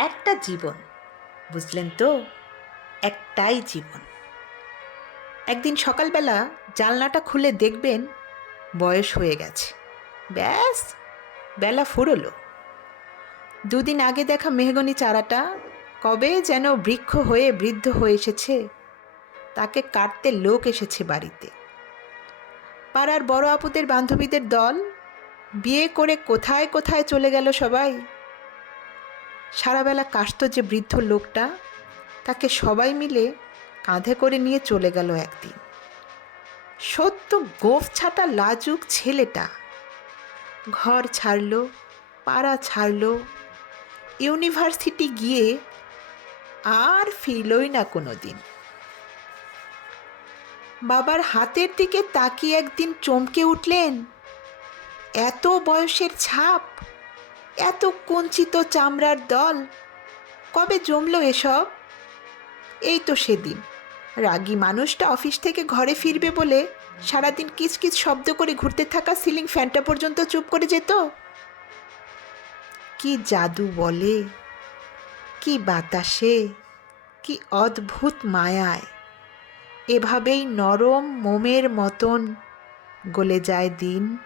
একটা জীবন, বুঝলেন তো? একটাই জীবন। একদিন সকালবেলা জানলাটা খুলে দেখবেন বয়স হয়ে গেছে। ব্যাস, বেলা ফুরলো। দুদিন আগে দেখা মেহগনি চারাটা কবে যেন বৃক্ষ হয়ে বৃদ্ধ হয়ে এসেছে, তাকে কাটতে লোক এসেছে বাড়িতে। পাড়ার বড় আপুদের বান্ধবীদের দল বিয়ে করে কোথায় কোথায় চলে গেল সবাই সারাবেলা কাশত যে বৃদ্ধ লোকটা, তাকে সবাই মিলে কাঁধে করে নিয়ে চলে গেল একদিন। সত্য গোফ ছাটা লাজুক ছেলেটা। ঘর ছাড়ল, পাড়া ছাড়ল, ইউনিভার্সিটি গিয়ে আর ফিরলই না কোনো দিন বাবার হাতের দিকে তাকিয়ে একদিন চমকে উঠলেন, এত বয়সের ছাপ এত কুঞ্চিত চামড়ার দল? কবে জমলো এসব? এই তো সেদিন। রাগী মানুষটা অফিস থেকে ঘরে ফিরবে বলে সারাদিন কিচকিচ শব্দ করে ঘুরতে থাকা সিলিং ফ্যানটা পর্যন্ত চুপ করে যেত? কি জাদু বলে? কি বাতাসে? কি অদ্ভুত মায়ায়। এভাবেই নরম মোমের মতন গলে যায় দিন।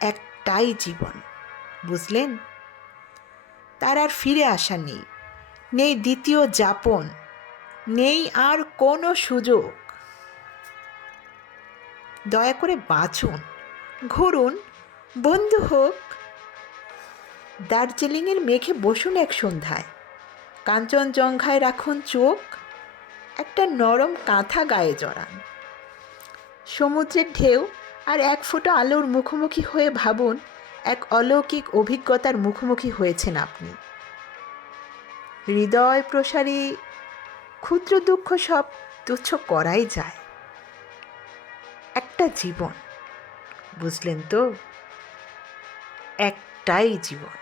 একটাই জীবন। বুঝলেন? তার আর ফিরে আসা নেই। নেই দ্বিতীয় যাপন। নেই আর কোনো সুযোগ। দয়া করে বাঁচুন, ঘুরুন, বন্ধু হোক। দার্জিলিংয়ের মেঘে বসুন এক সন্ধ্যায়। কাঞ্চনজঙ্ঘায় রাখুন চোখ, একটা নরম কাঁথা গায়ে জড়ান। সমুদ্রের ঢেউ আর এক ফোঁটা আলোর মুখোমুখি হয়ে ভাবুন এক অলৌকিক অভিজ্ঞতার মুখোমুখি হয়েছেন আপনি। হৃদয় প্রসারী, ক্ষুদ্র দুঃখ সব তুচ্ছ করাই যায়। একটা জীবন, বুঝলেন তো? একটাই জীবন।